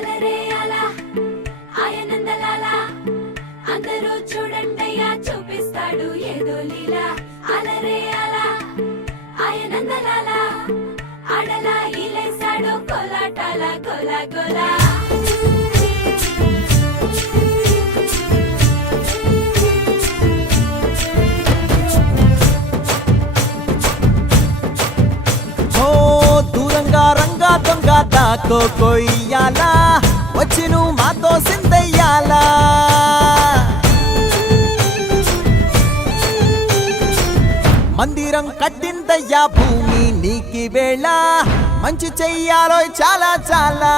అలరే అలా ఆయనందలాల అందరూ చూడండయ్యా చూపిస్తాడు ఏదో లీలా అలరే అలా ఆయనందలాల ఆడలా ఈలేశాడు కోలాటాల గోలా గోలా రంగా దొంగ దాకో కొయ్యాలా వచ్చి నువ్వు మాతో సిందయ్యాలా మందిరం కట్టిందయ్యా భూమి నీకి వేళ మంచి చెయ్యాలో చాలా చాలా